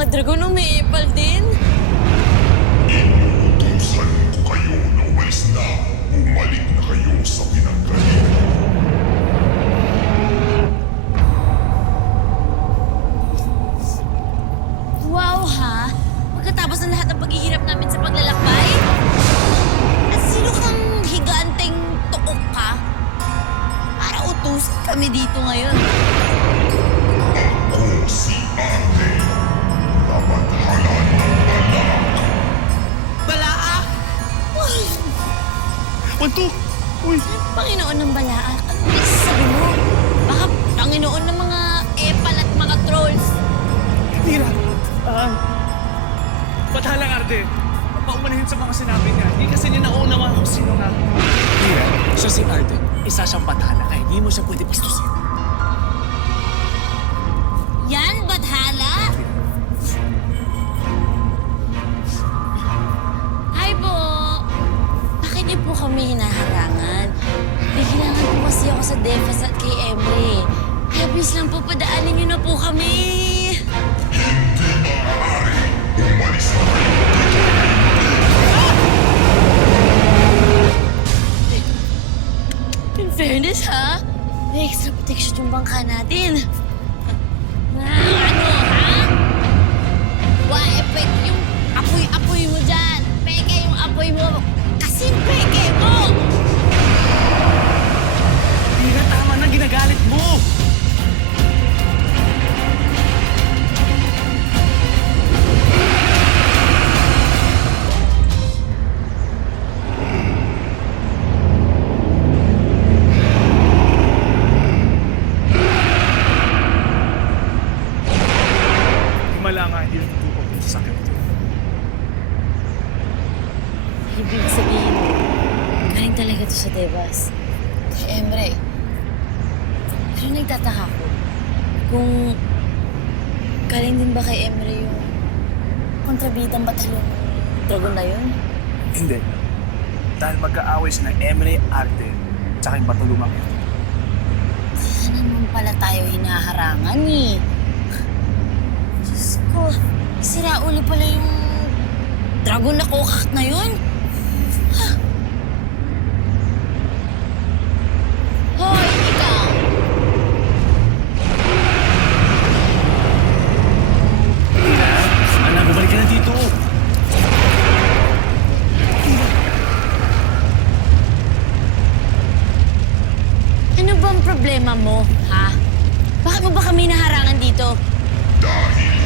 mga dragon umiipal din. Inuutusan ko kayo na umalis na. Bumalik na kayo sa pinanggalingan. Wow ha? Pagkatapos ng lahat ng paghihirap namin sa paglalakbay? At sino kang higanteng tuok ka? Para utusan kami dito ngayon. Ako si Ate. Nabathalan ng balak. Balaak! Wanto! Uy! Panginoon ng Balaak, ano sabi mo? Baka Panginoon ng mga epal at mga trolls. Tira! Bathalang Arde, paumanahin sa mga sinabi niya. Hindi kasi niya nauunawa kung sino nga. Tira, siya si Arde. Isa siyang bathala kaya hindi mo siya pwede pastusin. Yan, Bathala? Hi po! Bakit niyo po kami hinaharangan? Bigilangan po kasi ako sa Defas at kay Emre. Kaya please lang po, padaanin niyo na po kami. Umalis na kayo dito. In fairness, ha? May extra protection yung bangka natin. Ano, ha? Wa-effect yung apoy-apoy mo dyan. Peke yung apoy mo. Kasing peke mo! Tira, tama na ginagalit mo! Himala nga, hindi rin tutupag yung sasakyan ito. Ibig sabihin, galing talaga to sa Devas. Kay Emre. Pero nagtataka ko, kung galing din ba kay Emre yung kontrabidang batalyong dragon na yun? Hindi. Dahil magkaaway sila Emre, Arde, tsaka yung patulumang ito. Kaya naman pala tayo hinaharangan eh. Diyos ko, sira ulo pala yung dragon na kokak na yun. Hoy, ikaw! Anak, bumalik ka na dito. Ano bang problema mo, ha? Bakit mo ba kami naharangan dito? Dahil